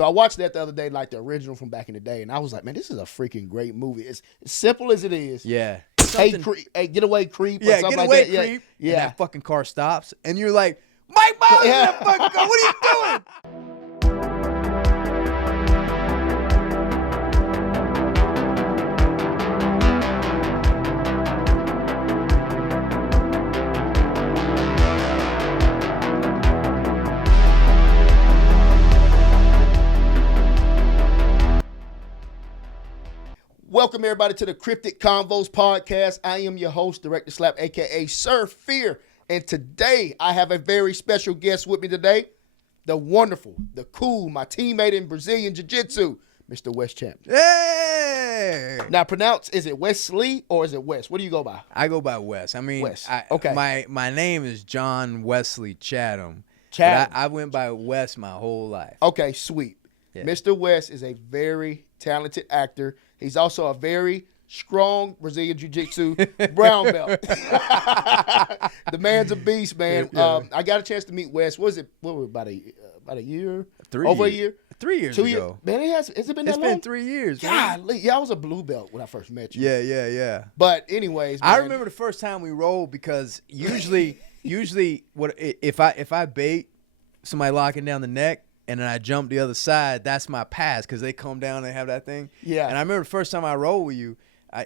So I watched that the other day, like the original from back in the day, and I was like, man, this is a freaking great movie. It's as simple as it is. Yeah. Hey, get away, creep. Yeah, or something get away, like that. creep. Yeah. And that fucking car stops, and you're like, Mike Myers, in that fucking car. What are you doing? Welcome, everybody, to the Krypt-It Konvos podcast. I am your host, Director Slap, a.k.a. Sir Fear. And today, I have a very special guest with me today. The wonderful, the cool, my teammate in Brazilian Jiu-Jitsu, Mr. Wes Chatham. Hey! Now, is it Wesley or is it Wes? What do you go by? I go by Wes. I mean, Wes. Okay. My name is John Wesley Chatham. Chatham. But I went by Wes my whole life. Okay, sweet. Yeah. Mr. Wes is a very talented actor. He's also a very strong Brazilian Jiu-Jitsu brown belt. The man's a beast, man. Yeah. I got a chance to meet Wes. What was it, about a year? 3 Over years. a year? 3 years 2 ago. years? Man, has it been that long? It's been 3 years, man. Golly. Yeah, I was a blue belt when I first met you. Yeah. But anyways, man. I remember the first time we rolled because usually what if I bait somebody locking down the neck, and then I jump the other side, that's my pass because they come down and they have that thing. Yeah. And I remember the first time I rolled with you,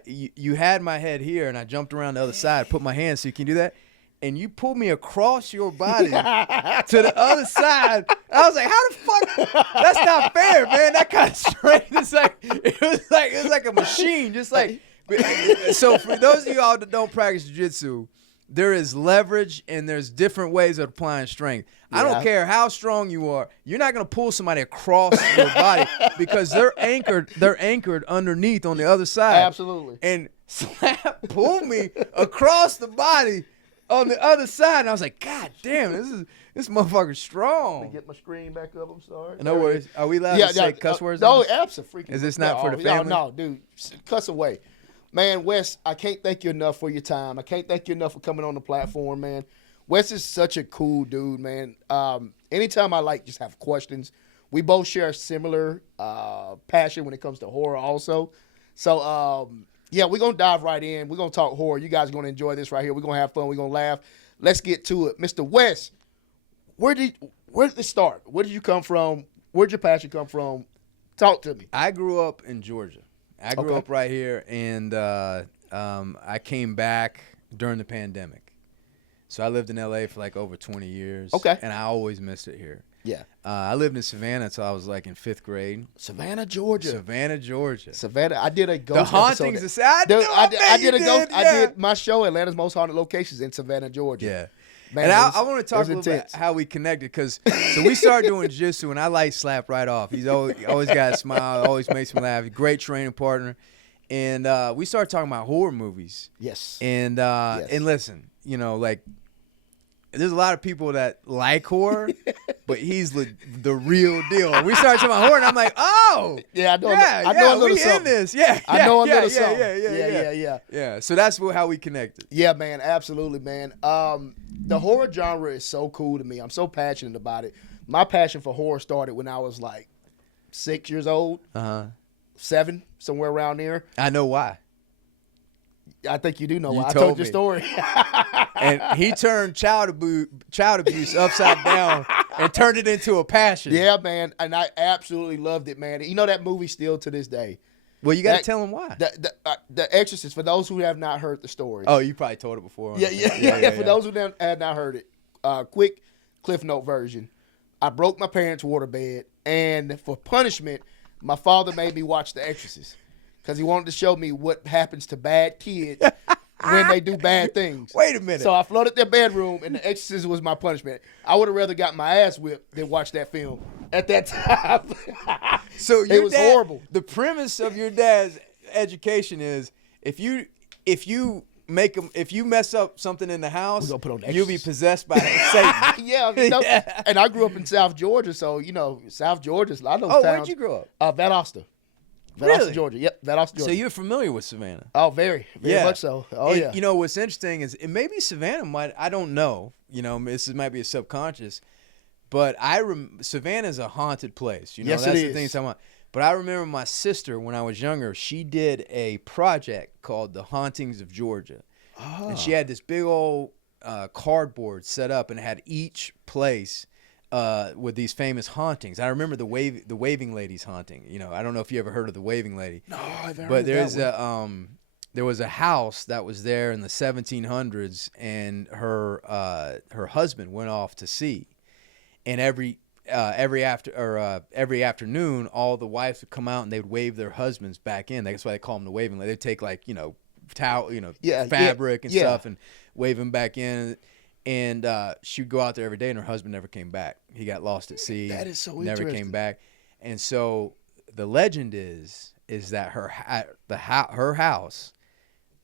you had my head here, and I jumped around the other side, put my hand so you can do that, and you pulled me across your body to the other side. I was like, how the fuck? That's not fair, man. That kind of strength. It was like a machine, just like. So for those of you all that don't practice jiu-jitsu, there is leverage and there's different ways of applying strength. Yeah. I don't care how strong you are. You're not going to pull somebody across your body because they're anchored underneath on the other side. Absolutely. And Slap pulled me across the body on the other side. And I was like, God damn, this motherfucker's strong. Let me get my screen back up. I'm sorry. No worries. Are we allowed to say cuss words? No, absolutely. Is this not for the family? No, dude. Cuss away. Man, Wes, I can't thank you enough for your time. I can't thank you enough for coming on the platform, man. Wes is such a cool dude, man. Anytime I just have questions, we both share a similar passion when it comes to horror also. So, yeah, we're going to dive right in. We're going to talk horror. You guys are going to enjoy this right here. We're going to have fun. We're going to laugh. Let's get to it. Mr. Wes, where did it start? Where did you come from? Where did your passion come from? Talk to me. I grew up in Georgia. I grew up right here, and I came back during the pandemic. So I lived in L.A. for like over 20 years. Okay. And I always missed it here. Yeah. I lived in Savannah until I was like in 5th grade. Savannah, Georgia. Savannah. I did a ghost The hauntings episode. I did a ghost. Yeah. I did my show, Atlanta's Most Haunted Locations, in Savannah, Georgia. Yeah. Man, and I want to talk a little bit how we connected because we started doing jiu-jitsu, and I light Slap right off. He's always got a smile, always makes me laugh. Great training partner. And we started talking about horror movies. Yes. And and listen, there's a lot of people that like horror, but he's the real deal. We started talking about horror, and I'm like, oh, yeah, I know a little we something. In this, yeah, I know a little something. Yeah. So that's how we connected. Yeah, man, absolutely, man. The horror genre is so cool to me. I'm so passionate about it. My passion for horror started when I was like 6 years old. 7, somewhere around there. I know why. I think you do know why. I told told your story. And he turned child abuse upside down and turned it into a passion. Yeah, man. And I absolutely loved it, man. You know that movie still to this day. Well, you got to tell him why. The Exorcist, for those who have not heard the story. Oh, you probably told it before. Yeah. For those who had not heard it, quick Cliff Note version. I broke my parents' waterbed, and for punishment, my father made me watch The Exorcist because he wanted to show me what happens to bad kids when they do bad things. Wait a minute. So I flooded their bedroom, and The Exorcist was my punishment. I would have rather got my ass whipped than watch that film at that time. So it was horrible. The premise of your dad's education is if you mess up something in the house, you'll be possessed by Satan. Yeah. And I grew up in South Georgia, so South Georgia's a lot of those towns. Where'd you grow up? Valdosta. Really? Georgia. Yep, Valdosta, Georgia. So you're familiar with Savannah? Oh, very much so. Oh, and, yeah. You know, what's interesting is maybe Savannah might, I don't know, this might be a subconscious, But Savannah's a haunted place. You know, Yes, that's it the is. thing. Talking about. But I remember my sister, when I was younger, she did a project called The Hauntings of Georgia. Oh. And she had this big old cardboard set up and had each place with these famous hauntings. I remember the Wailing Lady's haunting. You know, I don't know if you ever heard of the Wailing Lady. No, I've heard But of there's that one. there was a house that was there in the 1700s, and her husband went off to sea, and every afternoon, all the wives would come out and they would wave their husbands back in. That's why they call them the Wailing Lady. They'd take fabric and stuff and wave them back in. And she'd go out there every day, and her husband never came back. He got lost at sea. That is so never interesting. came back. And so the legend is that her house,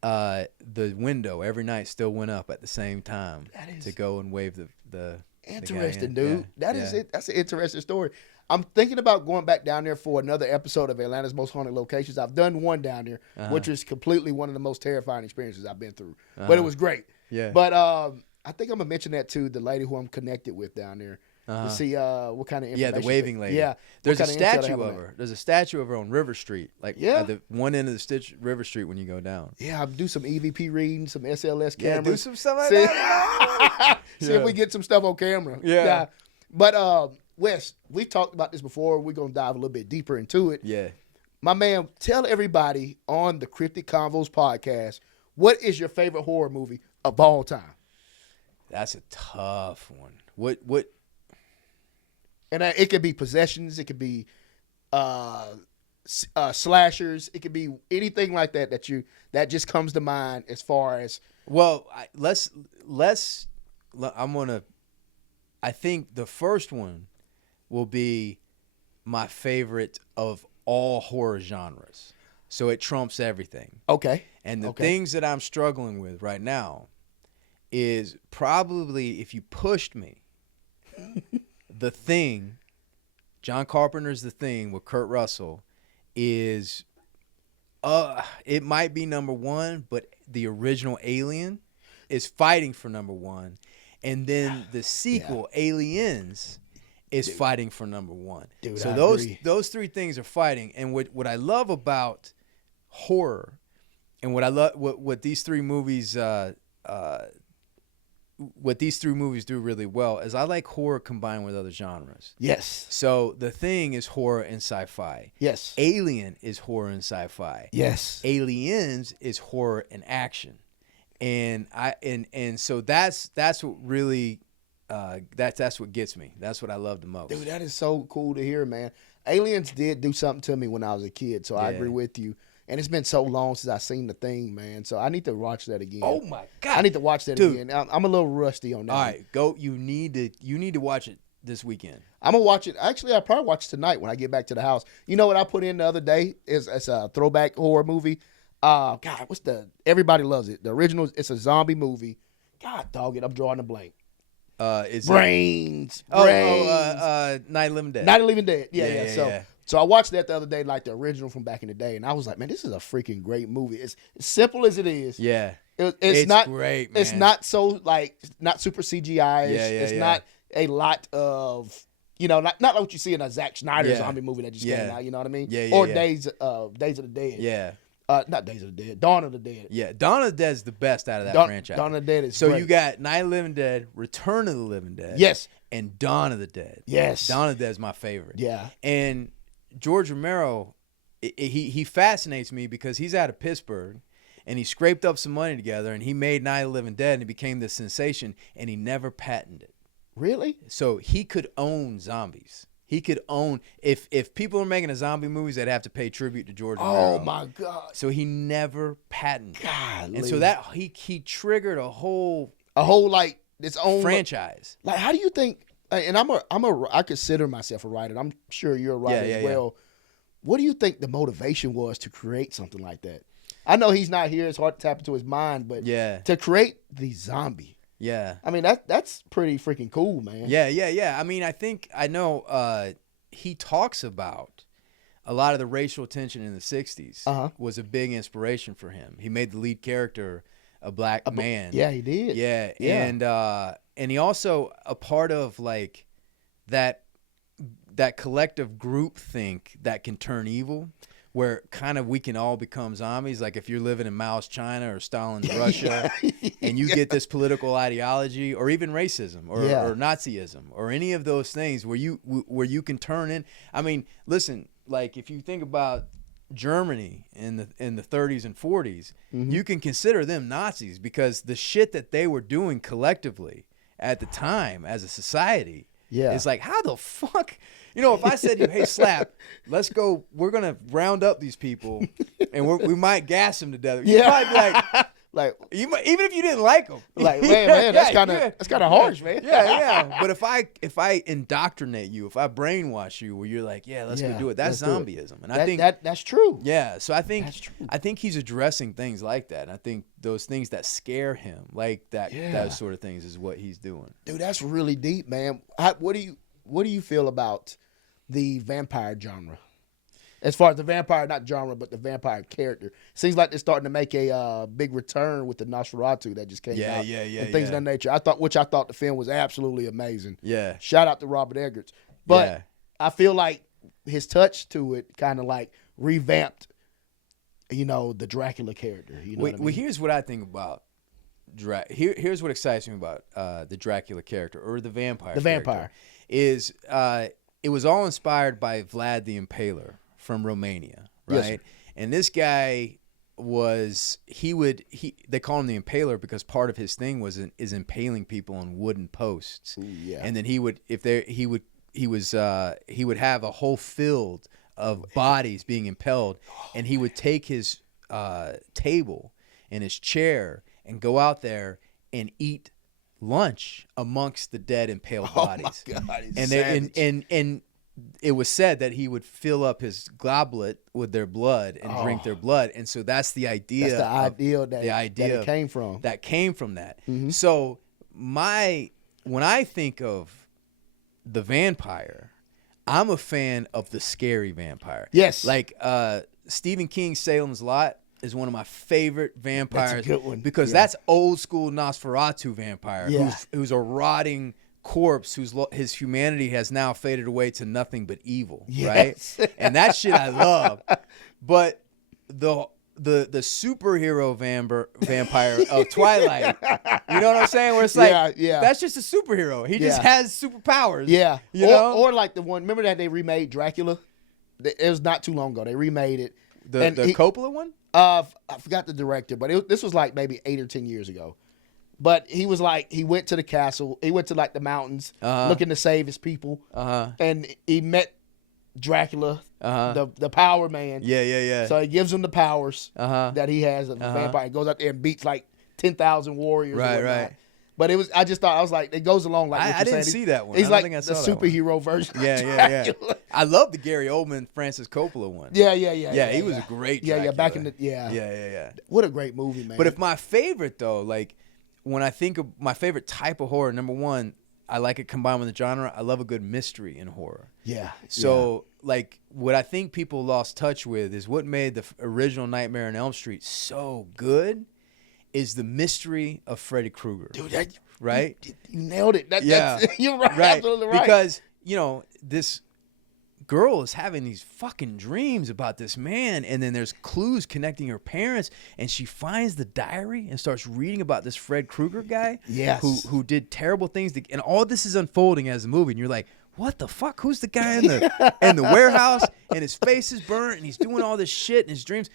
the window every night still went up at the same time to go and wave the Interesting, the guy in. dude. Yeah. Is it. That's an interesting story. I'm thinking about going back down there for another episode of Atlanta's Most Haunted Locations. I've done one down there, which was completely one of the most terrifying experiences I've been through. But it was great. Yeah. But I think I'm gonna mention that to the lady who I'm connected with down there to see what kind of information. Yeah, the Wailing Lady. Yeah, there's a what kind of intel they statue have on of that. her. There's a statue of her on River Street, like Yeah. at the one end of the River Street when you go down. Yeah, I'll do some EVP reading, some SLS Yeah, cameras. do some stuff like See, that. see if we get some stuff on camera. Yeah. But Wes, we've talked about this before. We're gonna dive a little bit deeper into it. Yeah. My man, tell everybody on the Krypt-It Konvos podcast, what is your favorite horror movie of all time? That's a tough one. What? And it could be possessions. It could be slashers. It could be anything like that that just comes to mind as far as. Well, I think the first one will be my favorite of all horror genres. So it trumps everything. Okay. And the things that I'm struggling with right now is probably, if you pushed me, The Thing, John Carpenter's The Thing with Kurt Russell is, it might be number one, but the original Alien is fighting for number one. And then the sequel, Aliens, is fighting for number one. Dude, so I those agree. those three things are fighting. And what I love about horror, and what I love what these three movies do really well is I like horror combined with other genres. Yes. So The Thing is horror and sci-fi. Yes. Alien is horror and sci-fi. Yes. Aliens is horror and action. And so that's what really that's what gets me. That's what I love the most. Dude, that is so cool to hear, man. Aliens did do something to me when I was a kid, so I Yeah. agree with you. And it's been so long since I've seen The Thing, man. So I need to watch that again. Oh my God. I need to watch that Dude. again. I'm a little rusty on that. All right, go. You need to watch it this weekend. I'm gonna watch it. Actually, I'll probably watch it tonight when I get back to the house. You know what I put in the other day? It's a throwback horror movie. God, everybody loves it. The original, it's a zombie movie. God, dog it, I'm drawing a blank. Is Brains. it, Brains. Night of the Living Dead. Night of the Living Dead. Yeah. Yeah. So I watched that the other day, like the original from back in the day, and I was like, man, this is a freaking great movie. It's as simple as it is. Yeah. It's not great, man. It's not so not super CGI. Yeah. Not a lot of not like what you see in a Zack Snyder Yeah. zombie movie that just Yeah. came out. You know what I mean? Yeah, Or yeah. Days of the Dead. Yeah. Not Days of the Dead. Dawn of the Dead. Yeah. Dawn of the Dead's the best out of that franchise. Dawn of the Dead is So great. you got Night of the Living Dead, Return of the Living Dead. Yes. And Dawn of the Dead. Yes. Dawn of the Dead is my favorite. Yeah. And George Romero, he fascinates me because he's out of Pittsburgh, and he scraped up some money together, and he made Night of the Living Dead, and it became this sensation, and he never patented it. Really? So he could own zombies. He could own if people are making a zombie movies, they'd have to pay tribute to George Romero. Oh my God. So he never patented. Golly. And so that he triggered a whole like its own franchise. Like, how do you think? And I consider myself a writer. I'm sure you're a writer as well. What do you think the motivation was to create something like that? I know he's not here; it's hard to tap into his mind, but to create the zombie. Yeah. I mean that's pretty freaking cool, man. Yeah. I mean, I know he talks about a lot of the racial tension in the 60s was a big inspiration for him. He made the lead character a black man. Yeah, he did. Yeah. And he also a part of like that collective group think that can turn evil, where kind of we can all become zombies. Like if you're living in Mao's China or Stalin's Russia, and you get this political ideology, or even racism, or Nazism, or any of those things, where you can turn in. I mean, listen, like if you think about Germany in the 30s and 40s, you can consider them Nazis because the shit that they were doing collectively at the time as a society. Yeah. It's like, how the fuck, if I said to you, hey, Slap, let's go, we're going to round up these people and we might gas them to death. You might be like, even if you didn't like them. Like, man, that's kind of harsh, man. Yeah. But if I indoctrinate you, if I brainwash you where you're like, let's go do it, that's zombieism. And I think that's true. Yeah. So I think he's addressing things like that. And I think those things that scare him, like those sort of things, is what he's doing. Dude, that's really deep, man. What do you feel about the vampire genre? As far as the vampire, not genre, but the vampire character. Seems like they're starting to make a big return with the Nosferatu that just came out. And things of that nature. I thought the film was absolutely amazing. Yeah. Shout out to Robert Eggers. But I feel like his touch to it kind of like revamped, the Dracula character. You know what I mean? Well, here's what I think about here's what excites me about the Dracula character, or the vampire. The vampire is it was all inspired by Vlad the Impaler from Romania, right? Yes, and this guy they call him the Impaler because part of his thing is impaling people on wooden posts. Ooh, yeah. And then he would have a whole field of bodies being impaled, and he would take his table and his chair and go out there and eat lunch amongst the dead impaled bodies. Oh my God, and it was said that he would fill up his goblet with their blood and drink their blood, and so that's the idea. That's the idea that it came from. That came from that. Mm-hmm. So when I think of the vampire, I'm a fan of the scary vampire. Yes, like Stephen King's Salem's Lot is one of my favorite vampires. That's a good one. Because that's old school Nosferatu vampire who's a rotting corpse his humanity has now faded away to nothing but evil, right? And that shit I love. But the superhero vampire of Twilight, you know what I'm saying? Where it's like, that's just a superhero. He just has superpowers. Yeah, or like the one. Remember that they remade Dracula? It was not too long ago. They remade it. The Coppola one? I forgot the director, but this was like maybe 8 or 10 years ago. But he was like, he went to the castle. He went to like the mountains looking to save his people. And he met Dracula, the power man. Yeah. So he gives him the powers that he has as a vampire. He goes out there and beats like 10,000 warriors. Right. But I was like, it goes along like what I didn't see that one. He's like the superhero version. Yeah. I love the Gary Oldman, Francis Coppola one. Yeah. He was a great Dracula. Back in the Yeah. What a great movie, man. But if my favorite though, like, when I think of my favorite type of horror, number one, I like it combined with the genre. I love a good mystery in horror. Yeah. So, like, what I think people lost touch with is what made the original Nightmare on Elm Street so good is the mystery of Freddy Krueger. Dude, right? You nailed it. You're right. Absolutely right. Because, this girl is having these fucking dreams about this man, and then there's clues connecting her parents, and she finds the diary and starts reading about this Fred Krueger guy who did terrible things and all this is unfolding as a movie, and you're like, what the fuck? Who's the guy in the warehouse, and his face is burnt, and he's doing all this shit in his dreams.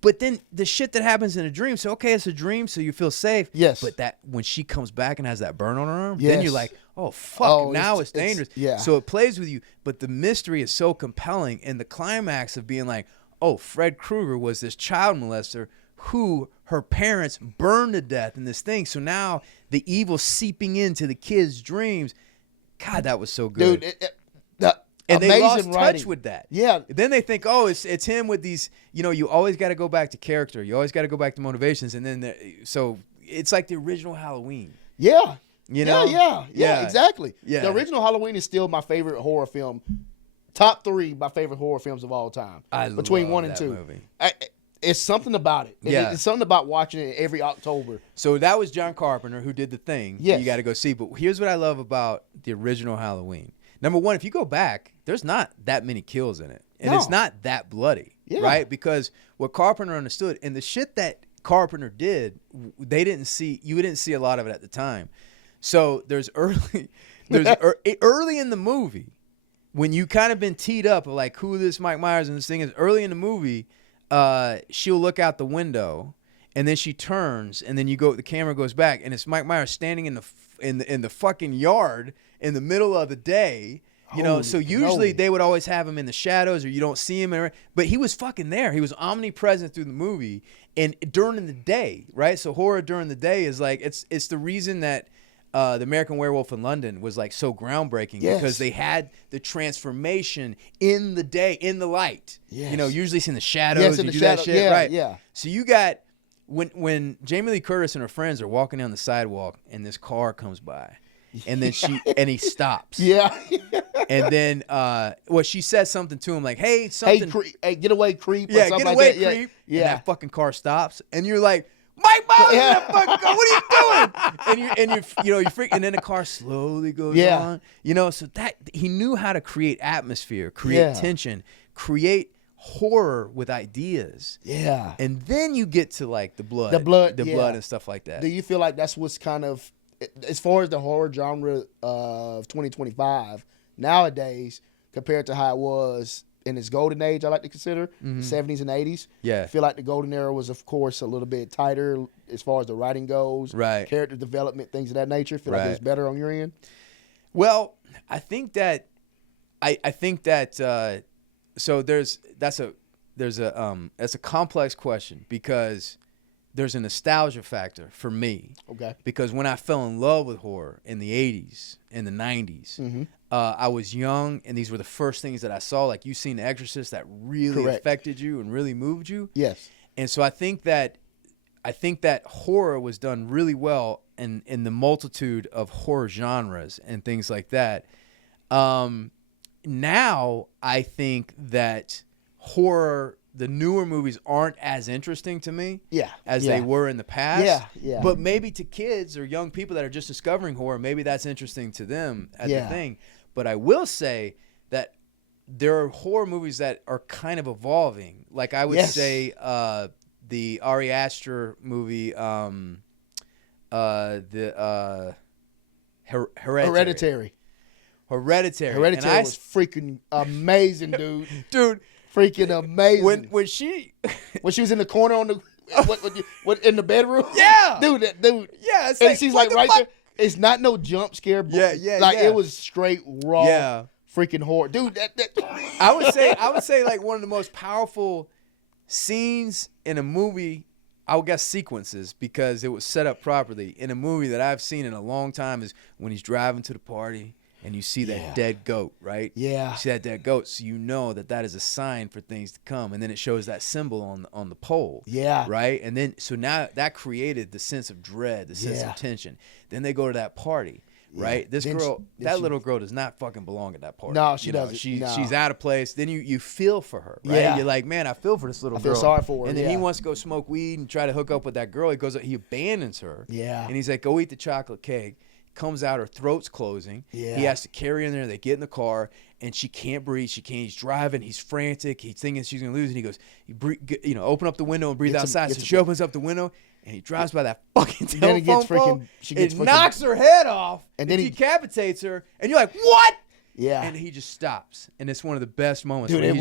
But then the shit that happens in a dream, so okay, it's a dream, so you feel safe. Yes. But that when she comes back and has that burn on her arm, then you're like, oh fuck, now it's dangerous. So it plays with you, but the mystery is so compelling, and the climax of being like, oh, Fred Krueger was this child molester who her parents burned to death in this thing. So now the evil seeping into the kids' dreams. God, that was so good. Dude, and they lost touch with that. Yeah. Then they think, oh, it's him with these, you always got to go back to character. You always got to go back to motivations. And then, so it's like the original Halloween. Yeah. Yeah, exactly. Yeah. The original Halloween is still my favorite horror film. Top 3 my favorite horror films of all time. Between 1 and 2. Movie. it's something about it. Yeah. It's something about watching it every October. So that was John Carpenter who did The Thing. Yes. You got to go see. But here's what I love about the original Halloween. Number one, if you go back, there's not that many kills in it. And it's not that bloody, right? Because what Carpenter understood, and the shit that Carpenter did, you didn't see a lot of it at the time. So there's early in the movie, when you kind of been teed up of like who this Mike Myers and this thing is, early in the movie, she'll look out the window and then she turns and then the camera goes back and it's Mike Myers standing in the fucking yard in the middle of the day. You know, so usually they would always have him in the shadows or you don't see him. But he was fucking there. He was omnipresent through the movie and during the day, right? So horror during the day is like, it's the reason that the American Werewolf in London was like so groundbreaking because they had the transformation in the day, in the light. Yes. You know, usually it's in the shadows. You do that shit, right? Yeah. So you got, when Jamie Lee Curtis and her friends are walking down the sidewalk and this car comes by. And then he stops. Yeah. And then she says something to him like, hey, something. Hey, get away, creep. Yeah, get away, like creep. Yeah. And that fucking car stops. And you're like, Mike Myers, that fucking car, what are you doing? And you freak, and then the car slowly goes on. You know, so that he knew how to create atmosphere, create tension, create horror with ideas. Yeah. And then you get to like the blood and stuff like that. Do you feel like that's what's kind of, as far as the horror genre of 2025 nowadays, compared to how it was in its golden age, I like to consider the 70s and 80s. Yeah, I feel like the golden era was, of course, a little bit tighter as far as the writing goes, right? Character development, things of that nature. Feel like it was better on your end. Well, I think that so that's a complex question because there's a nostalgia factor for me. Okay. Because when I fell in love with horror in the 80s, in the 90s, I was young, and these were the first things that I saw. Like, you've seen The Exorcist that really affected you and really moved you. Yes. And so I think that horror was done really well in the multitude of horror genres and things like that. Now I think that horror, the newer movies aren't as interesting to me as they were in the past. Yeah. But maybe to kids or young people that are just discovering horror, maybe that's interesting to them as a thing. But I will say that there are horror movies that are kind of evolving. Like I would say the Ari Aster movie, Hereditary. Hereditary was freaking amazing, dude. Dude. Freaking amazing. When she was in the corner on the what in the bedroom? Yeah. Dude. Yeah. And she's like right there. It's not no jump scare. It was straight raw freaking horror. Dude, I would say like one of the most powerful scenes in a movie, I would guess sequences, because it was set up properly in a movie that I've seen in a long time, is when he's driving to the party. And you see that dead goat, right? Yeah. You see that dead goat, so you know that is a sign for things to come. And then it shows that symbol on the pole. Yeah. Right? And then, so now that created the sense of dread, the sense of tension. Then they go to that party, right? This girl, little girl does not fucking belong at that party. No, she doesn't. She's out of place. Then you feel for her, right? Yeah. You're like, man, I feel for this little girl. I feel sorry for her. And then he wants to go smoke weed and try to hook up with that girl. He abandons her. Yeah. And he's like, go eat the chocolate cake. Comes out, her throat's closing. Yeah. He has to carry her in there. They get in the car, and she can't breathe. He's driving. He's frantic. He's thinking she's gonna lose. And he goes, open up the window and breathe outside. So she opens up the window, and he drives by that fucking telephone pole. It knocks her head off, and then he decapitates her. And you're like, what? Yeah. And he just stops, and it's one of the best moments. Dude,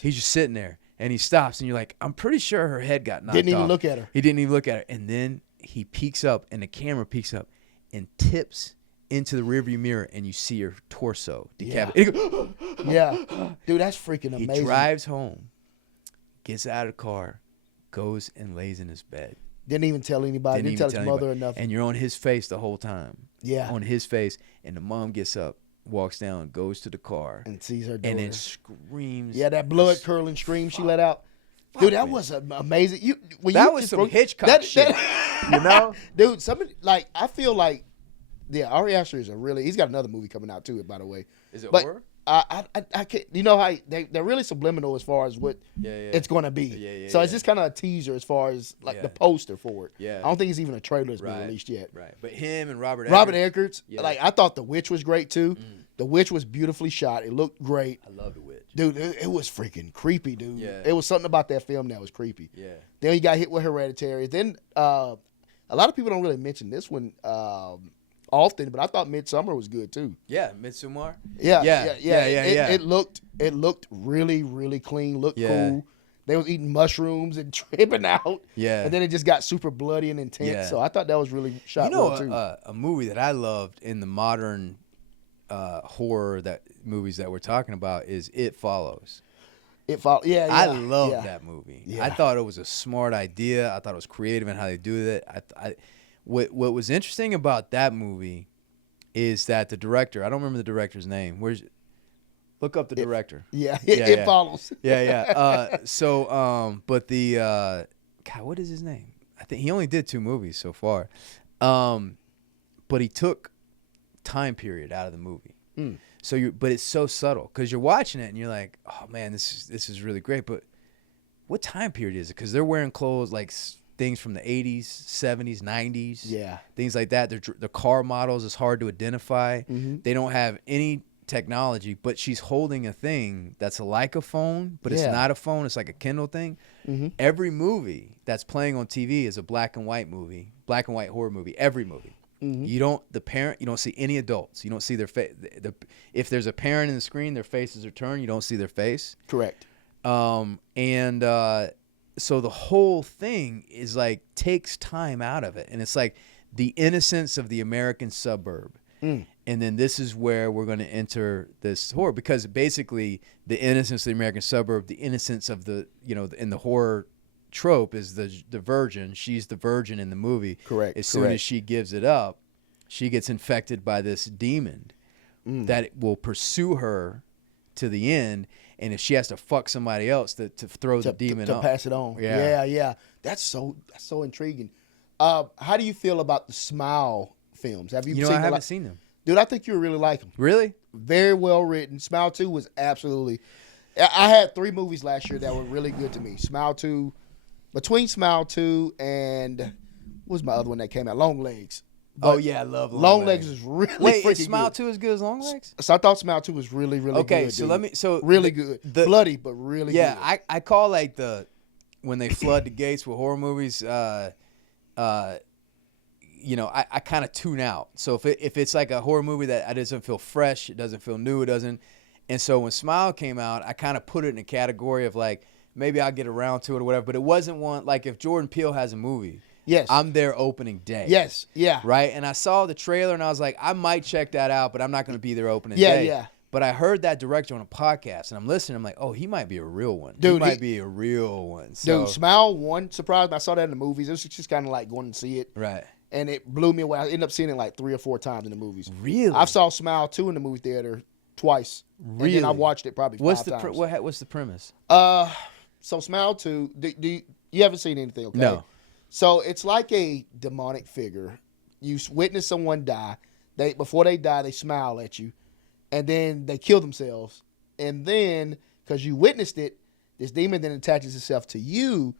he's just sitting there, and he stops, and you're like, I'm pretty sure her head got knocked off. Didn't even look at her. He didn't even look at her, and then he peeks up, and the camera peeks up. And tips into the rearview mirror, and you see her torso decapitated. Yeah. Dude, that's freaking amazing. He drives home, gets out of the car, goes and lays in his bed. Didn't even tell anybody. Didn't tell his mother or nothing. And you're on his face the whole time. Yeah. On his face. And the mom gets up, walks down, goes to the car. And sees her daughter. And then screams. Yeah, that blood-curdling scream she let out. Dude, that was amazing. That was some Hitchcock shit. You know? Dude, I feel like, Ari Aster is he's got another movie coming out too, by the way. Is it horror? I can't. You know how they're really subliminal as far as what it's going to be. So it's just kind of a teaser as far as like the poster for it. Yeah. I don't think it's even a trailer that's been released yet. Right. But him and Robert Eggers. Like I thought The Witch was great too. The Witch was beautifully shot. It looked great. I love The Witch. Dude, it was freaking creepy, dude. Yeah. It was something about that film that was creepy. Yeah. Then you got hit with Hereditary. Then a lot of people don't really mention this one often, but I thought Midsommar was good too. Yeah, Midsommar. Yeah. It looked really, really clean. Looked cool. They was eating mushrooms and tripping out. Yeah. And then it just got super bloody and intense. Yeah. So I thought that was really shot well too. A movie that I loved in the modern horror movies that we're talking about is It Follows. I love that movie. Yeah. I thought it was a smart idea. I thought it was creative in how they do it. What was interesting about that movie is that the director, I don't remember the director's name. Look up the director. It Follows. But God, what is his name? I think he only did 2 movies so far. But he took time period out of the movie. But it's so subtle because you're watching it and you're like, oh man, this is really great. But what time period is it? Because they're wearing clothes like things from the 80s, 70s, 90s, things like that. The car models is hard to identify. They don't have any technology, but she's holding a thing that's like a phone, but it's not a phone. It's like a Kindle thing. Every movie that's playing on TV is a black and white horror movie. Every movie. You don't see any adults. You don't see their face. If there's a parent in the screen, their faces are turned. You don't see their face. Correct. So the whole thing is like takes time out of it, and it's like the innocence of the American suburb. And then this is where we're going to enter this horror, because basically the innocence of the American suburb, the innocence of the in the horror trope is the virgin. She's the virgin in the movie. Correct. As soon as she gives it up, she gets infected by this demon that will pursue her to the end. And if she has to fuck somebody else to throw the demon to up. pass it on. Yeah. That's so intriguing. How do you feel about the Smile films? Have you seen I haven't seen them. Dude, I think you would really like them. Really? Very well written. Smile 2 was absolutely... I had 3 movies last year that were really good to me. Smile 2... Between Smile 2 and what was my other one that came out? Long Legs. But I love Long Legs. Is really Wait, freaking is Smile good. 2 as good as Long Legs? So I thought Smile 2 was really, really good. Okay, really good. Bloody, but really good. Yeah, I call like when they flood the gates with horror movies, I kind of tune out. So if it's like a horror movie that doesn't feel fresh, it doesn't feel new, and so when Smile came out, I kind of put it in a category of like, maybe I'll get around to it or whatever, but it wasn't one, like if Jordan Peele has a movie, I'm there opening day. Yes, yeah. Right? And I saw the trailer and I was like, I might check that out, but I'm not going to be there opening day. Yeah. But I heard that director on a podcast and I'm listening. I'm like, oh, he might be a real one. Dude, he might be a real one. So, dude, Smile 1 surprised me. I saw that in the movies. It was just kind of like going to see it. Right. And it blew me away. I ended up seeing it like 3 or 4 times in the movies. Really? I saw Smile 2 in the movie theater twice. Really? And then I watched it probably 5 times. What's the premise? So Smile 2, you haven't seen anything, okay? No. So it's like a demonic figure. You witness someone die. Before they die, they smile at you. And then they kill themselves. And then, because you witnessed it, this demon then attaches itself to you.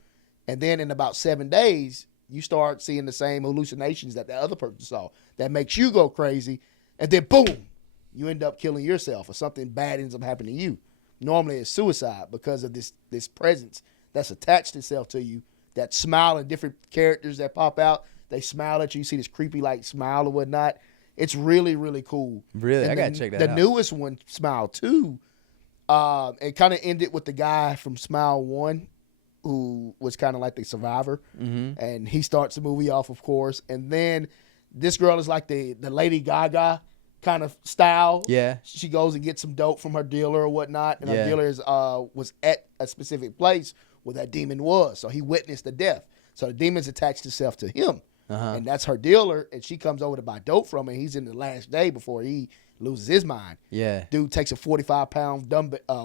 And then in about 7 days, you start seeing the same hallucinations that the other person saw. That makes you go crazy. And then boom, you end up killing yourself or something bad ends up happening to you. Normally it's suicide because of this presence that's attached itself to you, that smile and different characters that pop out. They smile at you. You see this creepy like smile or whatnot. It's really, really cool. Really? I got to check that out. The newest one, Smile 2, it kind of ended with the guy from Smile 1 who was kind of like the survivor. Mm-hmm. And he starts the movie off, of course. And then this girl is like the Lady Gaga kind of style. Yeah. She goes and gets some dope from her dealer or whatnot, and her dealer was at a specific place where that demon was. So he witnessed the death. So the demon's attached itself to him. And that's her dealer, and she comes over to buy dope from him. He's in the last day before he loses his mind. Yeah. Dude takes a 45-pound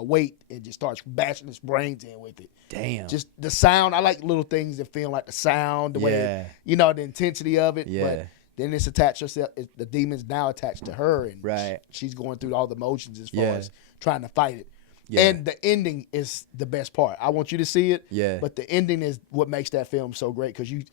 weight and just starts bashing his brains in with it. Damn. Just the sound. I like little things that feel like the sound, the way, the intensity of it. Yeah. But then it's attached herself. The demon's now attached to her, and right. she's going through all the motions as far as trying to fight it. Yeah. And the ending is the best part. I want you to see it. Yeah. But the ending is what makes that film so great because you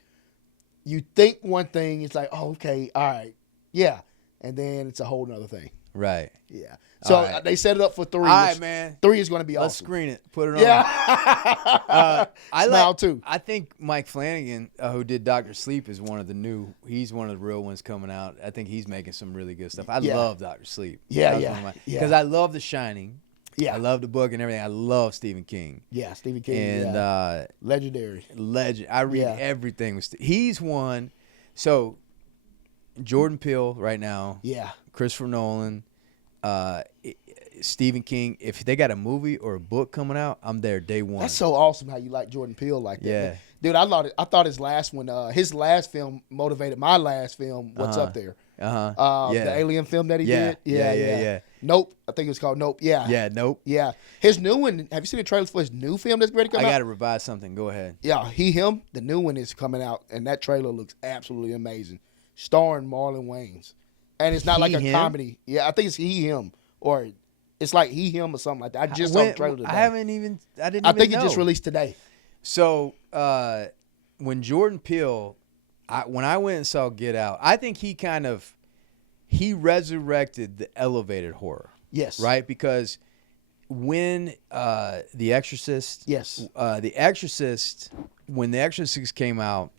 think one thing, it's like, oh, okay, all right, yeah, and then it's a whole nother thing. Right. Yeah. So right. They set it up for 3. All right, man. 3 is going to be Let's awesome. screen it. Put it on. Yeah. I Smile like too. I think Mike Flanagan, who did Dr. Sleep, is one of the new. He's one of the real ones coming out. I think he's making some really good stuff. I love Dr. Sleep. Yeah. Because I love The Shining. Yeah. I love the book and everything. I love Stephen King. Yeah, Stephen King. And legendary. Legend. I read everything. He's one. So Jordan Peele right now. Yeah. Christopher Nolan. Stephen King. If they got a movie or a book coming out, I'm there day one. That's so awesome how you like Jordan Peele like that. Yeah. Dude, I thought his last one, his last film motivated my last film, What's Up There. The alien film that he did. Yeah. Nope. I think it was called Nope. Yeah. Yeah, Nope. Yeah. His new one, have you seen the trailer for his new film that's ready to come out? I got to revise something. Go ahead. Yeah, him. The new one is coming out, and that trailer looks absolutely amazing. Starring Marlon Wayans. And it's not like a comedy. Yeah, I think it's him. Or it's like him or something like that. I just saw the trailer today. I didn't even know. It just released today. So when Jordan Peele, when I went and saw Get Out, I think he resurrected the elevated horror. Yes. Right? Because when The Exorcist, yes, when The Exorcist came out,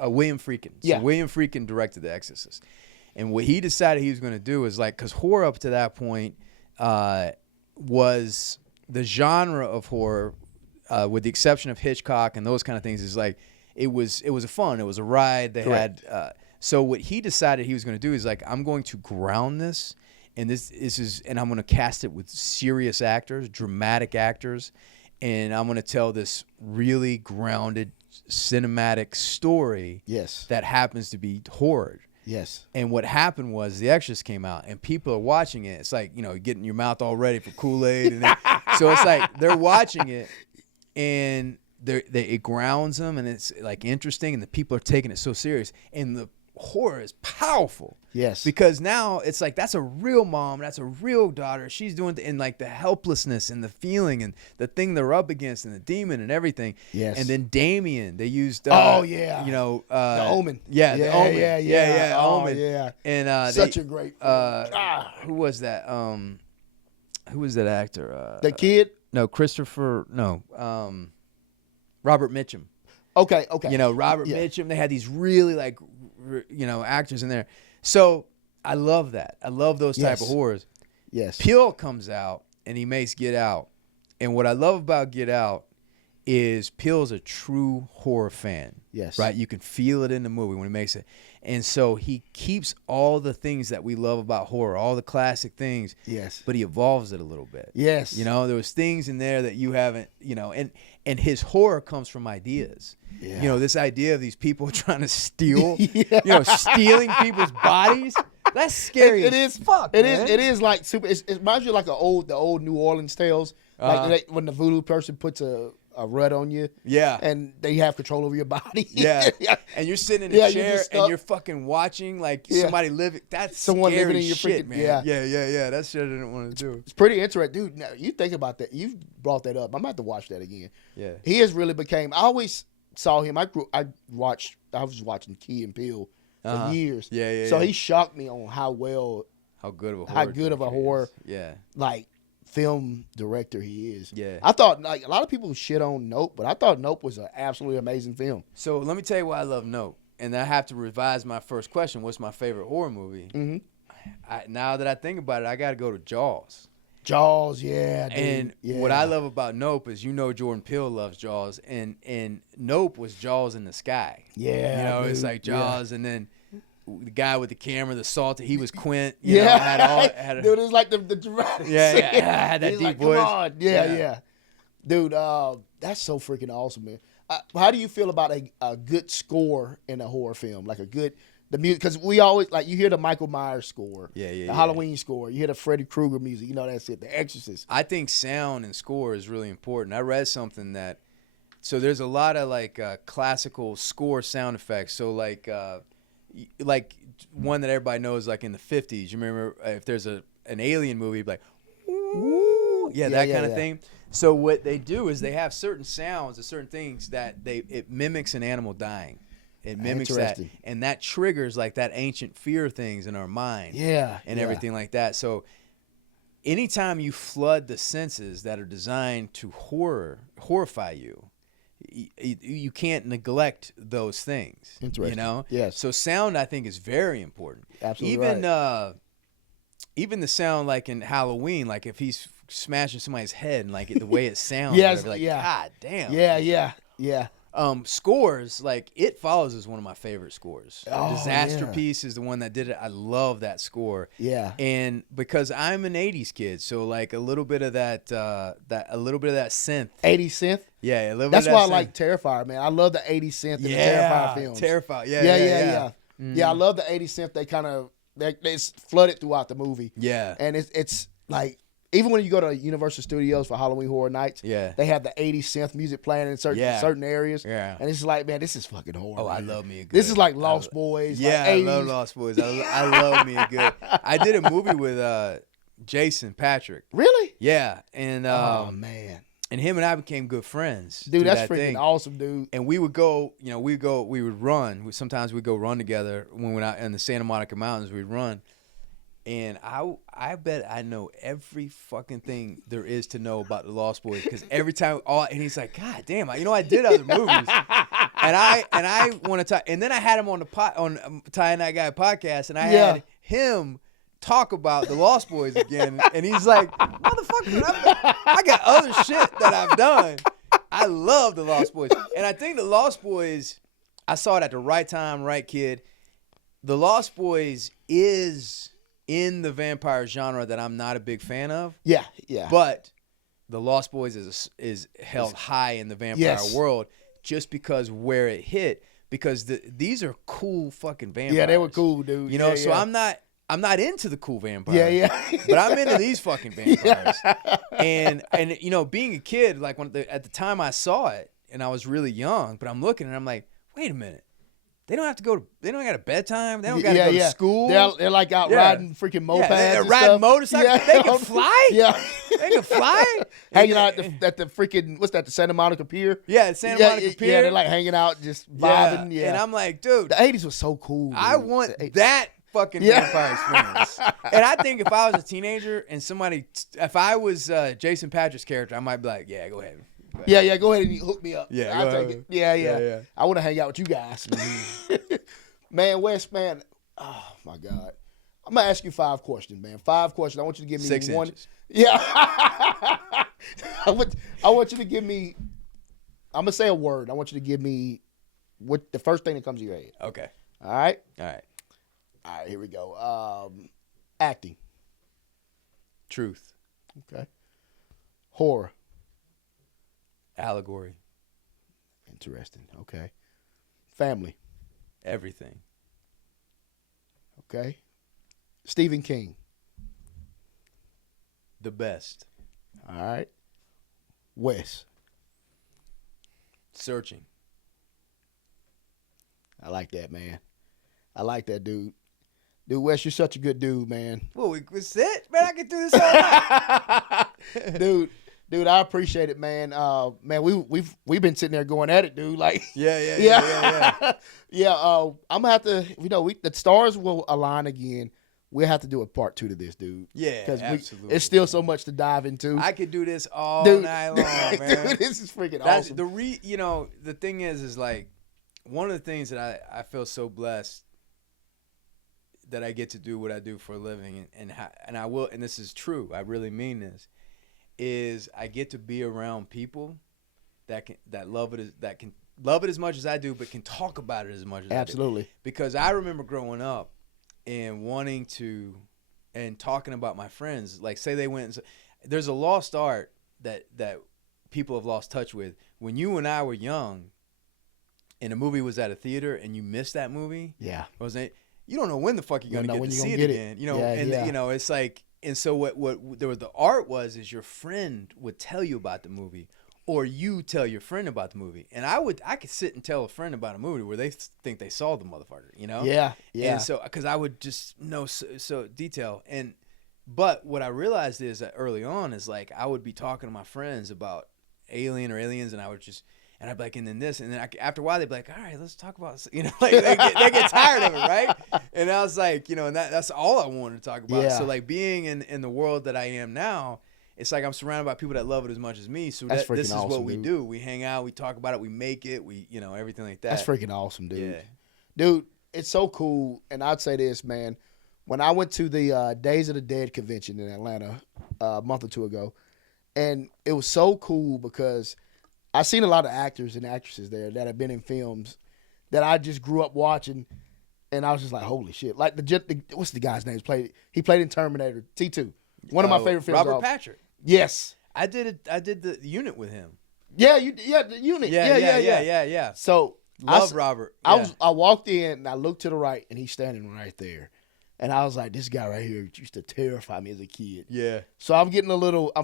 William Friedkin. So William Friedkin directed The Exorcist. And what he decided he was going to do is because horror up to that point was the genre of horror, with the exception of Hitchcock and those kind of things, is like it was a fun, it was a ride. They Correct. had so what he decided he was going to do is I'm going to ground this, and and I'm going to cast it with serious actors, dramatic actors, and I'm going to tell this really grounded cinematic story. Yes. That happens to be horror. Yes. And what happened was The Exorcist came out, and people are watching it. It's like, getting your mouth all ready for Kool-Aid. And so it's like they're watching it, and it grounds them, and it's like interesting, and the people are taking it so serious. And the horror is powerful. Yes. Because now it's like that's a real mom, that's a real daughter. She's doing and like the helplessness and the feeling and the thing they're up against and the demon and everything. Yes. And then Damien, they used the Omen. Yeah, the Omen. Yeah, Omen. Yeah. And such a great who was that? Who was that actor? The kid? No, Robert Mitchum. Okay. Robert Mitchum. They had these really actors in there. So I love that. I love those type of horrors. Yes. Peele comes out and he makes Get Out. And what I love about Get Out is Peele's a true horror fan. Yes. Right? You can feel it in the movie when he makes it. And so he keeps all the things that we love about horror, all the classic things. Yes. But he evolves it a little bit. Yes. There was things in there that you haven't, and his horror comes from ideas. Yeah. This idea of these people trying to steal, stealing people's bodies. That's scary. It is. Fuck. It man. is. It is like super. It reminds you of like the old New Orleans tales, when the voodoo person puts a rut on you. Yeah. And they have control over your body. Yeah. And you're sitting in a chair and you're fucking watching somebody living. That's someone scary living in your shit, freaking, man. Yeah. That shit I didn't want to do. It's pretty interesting, dude. Now you think about that. You've brought that up. I'm about to watch that again. Yeah. He has really became. I always saw him. I was watching Key and Peele for years. Yeah. So he shocked me on how good of a horror. Yeah. Film director he is. Yeah. I thought a lot of people shit on Nope, but I thought Nope was an absolutely amazing film. So let me tell you why I love Nope, and I have to revise my first question. What's my favorite horror movie? Mm-hmm. Now that I think about it, I got to go to Jaws. Jaws, yeah. Dude. And yeah. what I love about Nope is Jordan Peele loves Jaws, and Nope was Jaws in the sky. Yeah. It's like Jaws, and then the guy with the camera, the salted, he was Quint. Dude, it's like the dramatic. Yeah. I had that deep voice. Come on. Yeah. Dude, that's so freaking awesome, man. How do you feel about a good score in a horror film? Like the music, because we always you hear the Michael Myers score, the Halloween score, you hear the Freddy Krueger music. That's it. The Exorcist. I think sound and score is really important. I read something so there's a lot of classical score sound effects. So like one that everybody knows, like in the 50s. You remember if there's an alien movie, like, ooh, that kind of thing. So what they do is they have certain sounds and certain things that it mimics an animal dying. It mimics that, and that triggers like that ancient fear things in our mind. And everything like that. So anytime you flood the senses that are designed to horrify you, you can't neglect those things. Interesting. You know? Yes. So sound, I think, is very important. Absolutely Even right. Even the sound, like in Halloween, like if he's smashing somebody's head and like the way it sounds, Yes, like, yeah. God damn. Yeah. Scores, like It Follows is one of my favorite scores. Oh, Disaster yeah. Piece is the one that did it. I love that score. Yeah. And because I'm an 80s kid, so like a little bit of that synth. 80s synth. Yeah, a little That's bit of why I that like Terrifier, man. I love the 80s synth in the Terrifier films. Terrifier. Yeah. Mm. Yeah, I love the 80s synth. They kind of it's flooded throughout the movie. Yeah. And it's like, even when you go to Universal Studios for Halloween Horror Nights, they have the 80s synth music playing in certain areas. Yeah. And it's like, man, this is fucking horror. Oh, man. I love me a good. This is like Lost Boys. Yeah, like I 80s. love Lost Boys. I love me a good. I did a movie with Jason Patrick. Really? Yeah. And Oh, man. and him and I became good friends. Dude, through that's that freaking thing. awesome, dude. And we would go, we would run. Sometimes we'd go run together when we were out in the Santa Monica Mountains. We'd run. And I bet I know every fucking thing there is to know about the Lost Boys, because every time, and he's like, God damn, I did other movies, and I want to talk. And then I had him on on Ty and That Guy podcast, and I had him talk about the Lost Boys again, and he's like, motherfucker, I got other shit that I've done. I love the Lost Boys, and I think the Lost Boys, I saw it at the right time, right kid. The Lost Boys is in the vampire genre that I'm not a big fan of. Yeah. But the Lost Boys is held high in the vampire world just because where it hit. Because these are cool fucking vampires. Yeah, they were cool, dude. You know, so I'm not into the cool vampires. Yeah. But I'm into these fucking vampires. And being a kid, like at the time I saw it, and I was really young, but I'm looking and I'm like, wait a minute. They don't got a bedtime. They don't got to go to school. They're like out riding freaking mopeds. They're and riding stuff. motorcycles. Yeah. They can fly. Yeah. They can fly. Hanging out at the freaking, what's that, the Santa Monica Pier? Yeah, Santa Monica Pier. Yeah, they're like hanging out, just vibing. Yeah. And I'm like, dude, the 80s was so cool. Dude. I want that fucking vampire experience. And I think if I was a teenager and if I was Jason Patrick's character, I might be like, yeah, go ahead. Yeah, go ahead and hook me up. Yeah, I'll take it. Yeah. I want to hang out with you guys. Man, Wes, man, oh my God. I'm going to ask you 5 questions, man. 5 questions. I want you to give me 6 one. inches. Yeah. I want you to give me, I'm going to say a word. I want you to give me what the first thing that comes to your head. Okay. All right? All right, here we go. Acting. Truth. Okay. Horror. Allegory. Interesting. Okay. Family. Everything. Okay. Stephen King. The best. All right. Wes. Searching. I like that, man. I like that, dude. Dude, Wes, you're such a good dude, man. Well, that's it, man. I can do this all night. Dude, I appreciate it, man. Man, we've been sitting there going at it, dude. Like, yeah. I'm gonna have to, the stars will align again. We'll have to do a part 2 to this, dude. Yeah, absolutely. It's still so much to dive into. I could do this all night long, man. Dude, this is freaking awesome. The thing is like, one of the things that I feel so blessed that I get to do what I do for a living, and I will, and this is true. I really mean this. Is I get to be around people that can love it as much as I do, but can talk about it as much as Absolutely. I do. Because I remember growing up and wanting to, and talking about my friends, like say they went, there's a lost art that people have lost touch with. When you and I were young, and a movie was at a theater, and you missed that movie, wasn't it? You don't know when the fuck you're gonna get to see it again. It's like. And so what there was the art is your friend would tell you about the movie, or you tell your friend about the movie. And I could sit and tell a friend about a movie where they think they saw the motherfucker, you know? Yeah, yeah. And so, because I would just know so detail. But what I realized is that early on is like I would be talking to my friends about Alien or Aliens, and I'd be like, and then this, and then after a while they'd be like, all right, let's talk about, you know, like they get tired of it, right? And I was like, you know, and that's all I wanted to talk about. Yeah. So like being in the world that I am now, it's like I'm surrounded by people that love it as much as me. So this is awesome, what we dude. do. We hang out, we talk about it, we make it, you know, everything like that. That's freaking awesome, dude. Yeah. Dude, it's so cool. And I'd say this, man. When I went to the Days of the Dead convention in Atlanta a month or two ago, and it was so cool because I seen a lot of actors and actresses there that have been in films that I just grew up watching, and I was just like, holy shit. Like, what's the guy's name? He played in Terminator, T2. One of my favorite films. Robert Patrick. Yes. I did the unit with him. Yeah, the unit. Yeah. So Love Robert. I walked in and I looked to the right and he's standing right there. And I was like, this guy right here used to terrify me as a kid. Yeah. So I'm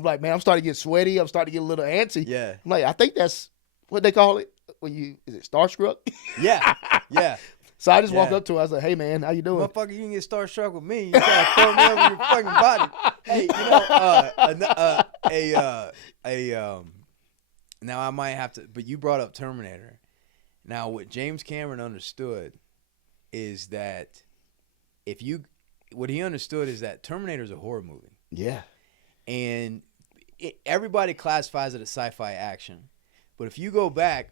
like, man, I'm starting to get sweaty. I'm starting to get a little antsy. Yeah. I'm like, I think that's what they call it. Is it starstruck? Yeah. Yeah. So I just walked up to him. I was like, hey, man, how you doing? Motherfucker, you can get starstruck with me. You try to throw me over your fucking body. Hey, you know, now I might have to, but you brought up Terminator. Now, what James Cameron understood is that what he understood is that Terminator is a horror movie. Yeah. And everybody classifies it as sci-fi action. But if you go back,